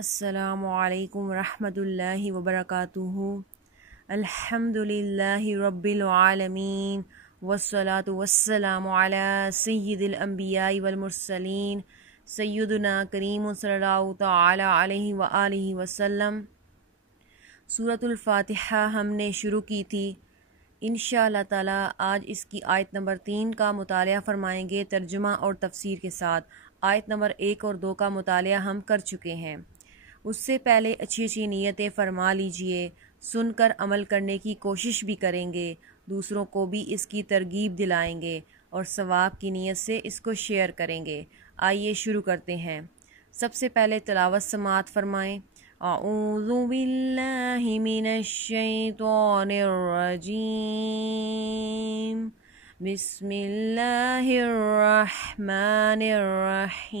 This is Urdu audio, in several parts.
السلام علیکم ورحمۃ اللہ وبرکاتہ۔ الحمدللہ رب العالمین والصلاة والسلام علی سید الانبیاء والمرسلین سیدنا کریم صلی اللہ تعالی علیہ وآلہ وسلم۔ سورۃ الفاتحہ ہم نے شروع کی تھی، انشاءاللہ تعالی آج اس کی آیت نمبر 3 کا مطالعہ فرمائیں گے ترجمہ اور تفسیر کے ساتھ۔ آیت نمبر 1 اور 2 کا مطالعہ ہم کر چکے ہیں۔ اس سے پہلے اچھی نیتیں فرما لیجئے، سن کر عمل کرنے کی کوشش بھی کریں گے، دوسروں کو بھی اس کی ترغیب دلائیں گے اور ثواب کی نیت سے اس کو شیئر کریں گے۔ آئیے شروع کرتے ہیں۔ سب سے پہلے تلاوت سماعت فرمائیں۔ اعوذ باللہ من الشیطان الرجیم، بسم اللہ الرحمن الرحیم،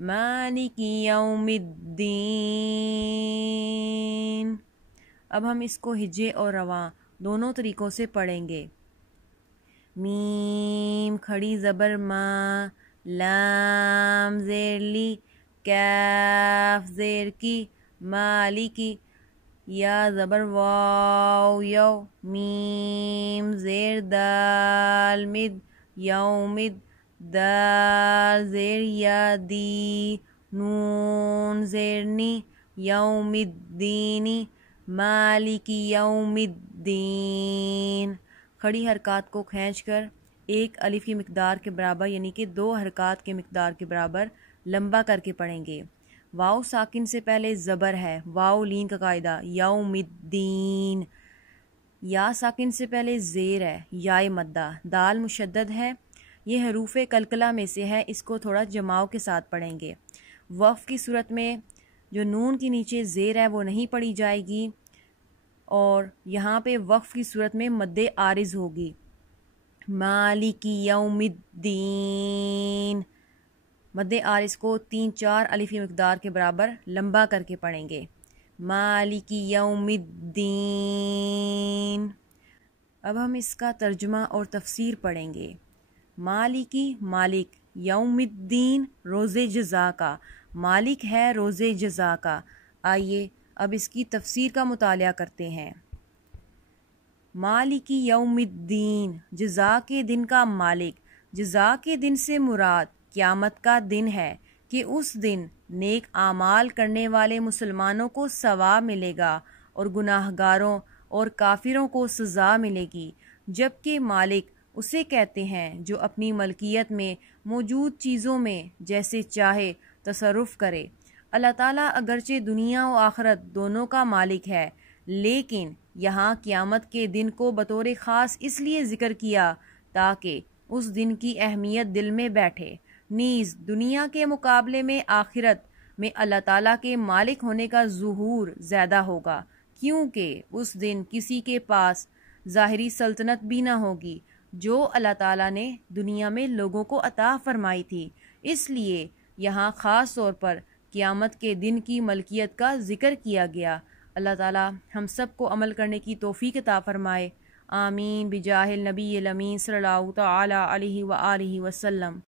مالک یوم الدین۔ اب ہم اس کو ہجے اور رواں دونوں طریقوں سے پڑھیں گے۔ میم کھڑی زبر ما، لام زیر لی، کاف زیر کی، مالکی، یا زبر واو یو، میم زیر دال مد، یومد، دال زیر یا دی، نون زیر نی، یوم الدینی، مالک یوم الدین۔ کھڑی حرکات کو کھینچ کر ایک الف کی مقدار کے برابر یعنی کہ 2 حرکات کے مقدار کے برابر لمبا کر کے پڑھیں گے۔ واو ساکن سے پہلے زبر ہے، واو لین کا قاعدہ، یوم الدین۔ یا ساکن سے پہلے زیر ہے، یائے مدہ، دال مشدد ہے، یہ حروف کلکلہ میں سے ہے، اس کو تھوڑا جماؤ کے ساتھ پڑھیں گے۔ وقف کی صورت میں جو نون کے نیچے زیر ہے وہ نہیں پڑھی جائے گی، اور یہاں پہ وقف کی صورت میں مد عارض ہوگی۔ مالک یوم الدین، مد عارض کو 3-4 الف کی مقدار کے برابر لمبا کر کے پڑھیں گے۔ مالک یوم الدین۔ اب ہم اس کا ترجمہ اور تفسیر پڑھیں گے۔ مالکی مالک، یوم الدین روز جزا کا، مالک ہے روز جزا کا۔ آئیے اب اس کی تفسیر کا مطالعہ کرتے ہیں۔ مالک یوم الدین، جزا کے دن کا مالک۔ جزا کے دن سے مراد قیامت کا دن ہے کہ اس دن نیک اعمال کرنے والے مسلمانوں کو ثواب ملے گا اور گناہ گاروں اور کافروں کو سزا ملے گی، جبکہ مالک اسے کہتے ہیں جو اپنی ملکیت میں موجود چیزوں میں جیسے چاہے تصرف کرے۔ اللہ تعالیٰ اگرچہ دنیا و آخرت دونوں کا مالک ہے، لیکن یہاں قیامت کے دن کو بطور خاص اس لیے ذکر کیا تاکہ اس دن کی اہمیت دل میں بیٹھے۔ نیز دنیا کے مقابلے میں آخرت میں اللہ تعالیٰ کے مالک ہونے کا ظہور زیادہ ہوگا، کیونکہ اس دن کسی کے پاس ظاہری سلطنت بھی نہ ہوگی جو اللہ تعالیٰ نے دنیا میں لوگوں کو عطا فرمائی تھی۔ اس لیے یہاں خاص طور پر قیامت کے دن کی ملکیت کا ذکر کیا گیا۔ اللہ تعالیٰ ہم سب کو عمل کرنے کی توفیق عطا فرمائے، آمین بجاہ النبی الامین صلی اللہ تعالی علیہ وآلہ وسلم۔